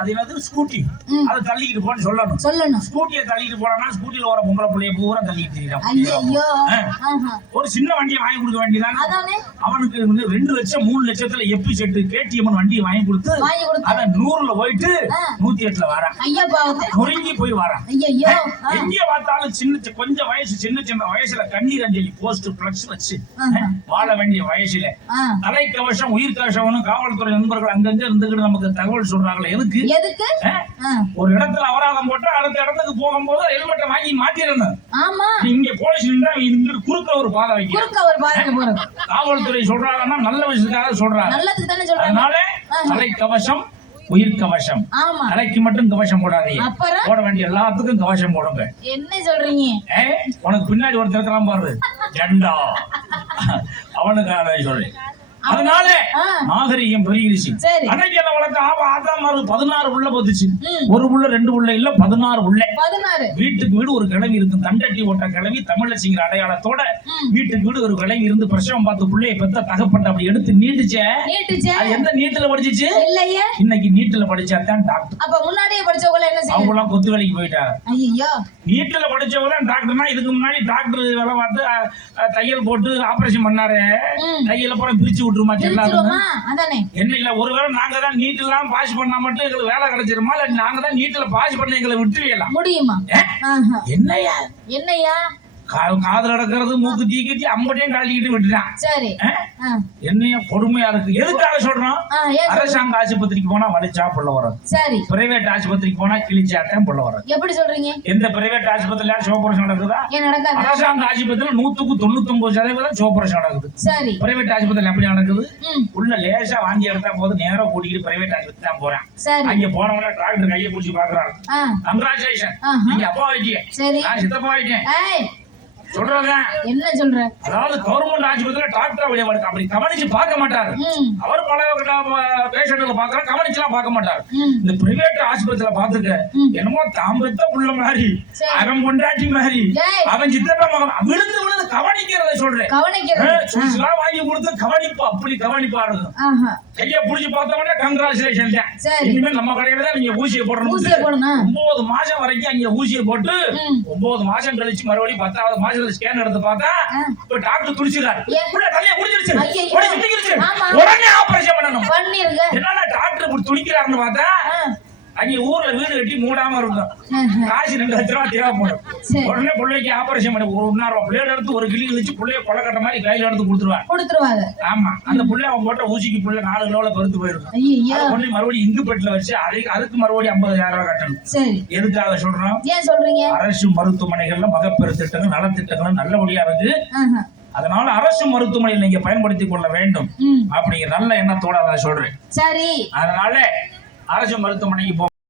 அது என்னது ஸ்கூட்டி அதை தள்ளிக்கிட்டு போன்னு சொல்லணும். ஸ்கூட்டியை தள்ளிட்டு போனா ஸ்கூட்டில வர பொம்பளை பிள்ளைய பூரா தள்ளிட்டு தெரியும். ஒரு சின்ன வண்டியை வாங்கி கொடுக்க வேண்டியதான். அவனுக்கு 2 லட்சம் 3 லட்சத்துல எப்பி செட்டு கேடிஎம் வண்டியை வாங்கி கொடுத்து அதை 100ல போயிட்டு 108ல வரான். நொறுங்கி போய் வரான். எங்க பார்த்தாலும் சின்ன கொஞ்சம் வயசு சின்ன வயசுல கண்ணீர் அஞ்சலி போஸ்ட் பிளக்ஸ் வச்சு வாழ வேண்டிய வயசுல தலைக்கவசம் உயிர் கவசம் காவல்துறை நண்பர்கள் அங்கங்க இருந்துகிட்டு நமக்கு தகவல் சொல்றாங்களே எதுக்கு? ஒரு இடத்துல அபராதம் போட்டா அடுத்த இடத்துக்கு போகும்போது ஹெல்மெட்டை வாங்கி மாத்திரணும். இங்க போலீஸ் நின்றா இங்கிட்டு குறுக்க ஒரு பாதை வைக்க காவல்துறை சொல்றாங்கன்னா நல்ல விஷயத்துக்காக சொல்றாங்க. அதனால தலைக்கவசம் உயிர் கவசம் தலைக்கு மட்டும் கவசம் போடாதீங்க, போட வேண்டிய எல்லாத்துக்கும் கவசம் போடுங்க. என்ன சொல்றீங்க? உனக்கு பின்னாடி ஒருத்தர் இருக்கலாம் பாரு ஜெண்டா, அவனுக்கு அதை சொல்லு. அதனால நாகரிகம் பெருகிருச்சு. அன்னைக்கு என்ன வளர்க்க ஆத்தாமாரு 16 உள்ள போத்துச்சு. ஒரு உள்ள 2 உள்ள இல்ல 16 உள்ள. வீட்டுக்கு வீடு ஒரு கிழவி இருக்கும். தண்டட்டி ஓட்ட கிழவி தமிழச்சிங்கிற அடையாளத்தோட வீட்டுக்கு வீடு ஒரு கிழவி இருந்து பிரசவம் பார்த்து பிள்ளைய பெத்த தகப்பட்ட அப்படி எடுத்து நீட்டுச்சே. அது எந்த நீட்டுல படிச்சிச்சு? இன்னைக்கு நீட்டுல படிச்சாதான் டாக்டர். அப்ப முன்னாடியே படிச்சவங்க என்ன செய்ய? அவங்க எல்லாம் கொத்து வேலைக்கு போயிட்டாங்க. ஐயோ, நீட்டுல படிச்சவங்க டாக்டர்னா இதுக்கு முன்னாடி டாக்டர் வேலை பார்த்து தையல் போட்டு ஆபரேஷன் பண்ணாரு. தையல பூரா பிரிச்சு விட்டுருமா என்ன? இல்ல ஒருவேளை நாங்க தான் நீட் எல்லாம் பாஸ் பண்ணா மட்டும் எங்களுக்கு வேலை கிடைச்சிருமா? இல்ல நாங்க தான் நீட்ல பாஸ் பண்ண எங்களை விட்டுருவீங்களா? முடியுமா? என்னையா காதல் அடக்கிறது மூக்கு தீக்கிட்டு அம்பட்டையும் கழட்டிக்கிட்டு விட்டுட்டான். சரி, என்னைய கொடுமையா இருக்கு. எதுக்காக சொல்றோம்? அரசாங்க ஆஸ்பத்திரிக்கு போனா வலிச்சா புள்ள வரும். சரி, பிரைவேட் ஆஸ்பத்திரிக்கு போனா கிழிச்சாத்தான் புள்ள வரும். எப்படி சொல்றீங்க? எந்த பிரைவேட் ஆஸ்பத்திரியில சோபரேஷன் நடக்குதா? அரசாங்க ஆஸ்பத்திரியில 100% சோபரேஷன் நடக்குது. சரி, பிரைவேட் ஆஸ்பத்திரியில எப்படி நடக்குது? உள்ள லேசா வாங்கி எடுத்தா போது நேரம் கூட்டிட்டு பிரைவேட் ஆஸ்பத்திரி தான் போறேன். அங்க போனவங்க டாக்டர் கையை பிடிச்சி பாக்குறாங்க. கங்க்ராச்சுலேஷன், நீங்க அப்பா ஆயிட்டீங்க, நான் சித்தப்பா ஆயிட்டேன் சொல்றாங்க. என்ன சொல்ற? அதாவது கவர்மெண்ட் ஆஸ்பத்திரியில டாக்டர் அப்படி கவனிச்சு பார்க்க மாட்டாரு. அவர் பல பேஷண்ட்களை பாக்குற கவனிச்சுலாம் பார்க்க மாட்டாரு. இந்த பிரைவேட் ஆஸ்பத்திரியில பாத்துக்க என்னமோ தாம்பத்த உள்ள மாதிரி அவன் கொண்டாட்டி மாதிரி அவன் சித்தப்பா மகன் விழுந்து விழுந்து கவனிக்கிறத சொல்றேன். வாங்கி கொடுத்து கவனிப்பா, அப்படி கவனிப்பா இருக்கும். கைய புடிச்சு பார்த்தவொடனே கங்க்ராச்சுலேஷன் தான். இனிமேல் நம்ம கடையில தான் நீங்க ஊசியை போடணும். 9 மாசம் வரைக்கும் அங்க ஊசியை போட்டு 9 மாசம் கழிச்சு மறுபடியும் 10வது மாசம் ஸ்கேன் எடுத்து பார்த்தா இப்ப டாக்டர் துடிச்சுறாரு. தலையை குடிச்சிருச்சு, உடனே ஆபரேஷன் பண்ணணும். என்னன்னா டாக்டர் இப்படி துடிக்கிறாருன்னு பார்த்தா அங்க ஊர்ல வீடு கட்டி மூடாம இருக்கும். காசு 2 லட்சம் ரூபாய் தேவைப்படும். உடனே பிள்ளைக்கு ஆபரேஷன் பண்ணி 1.5 ரூபாய் பிளேட் எடுத்து ஒரு கிளி வச்சு பிள்ளைய கொலை கட்ட மாதிரி கையில எடுத்து கொடுத்துருவாங்க. ஆமா, அந்த பிள்ளை அவன் போட்ட ஊசிக்கு பிள்ளை 4 கிலோல பெருத்து போயிருக்கும். கொண்டு மறுபடியும் இங்கு பெட்டில வச்சு அதுக்கு மறுபடியும் 50,000 ரூபாய் கட்டணும். எதுக்காக சொல்றோம்? அரசு மருத்துவமனைகள்ல மகப்பேறு திட்டங்கள் நலத்திட்டங்கள் நல்லபடியா இருக்கு. அதனால அரசு மருத்துவமனையில் நீங்க பயன்படுத்திக் கொள்ள வேண்டும் அப்படிங்கிற நல்ல எண்ணத்தோட அதை சொல்றேன். சரி, அதனால அரசு மருத்துவமனைக்கு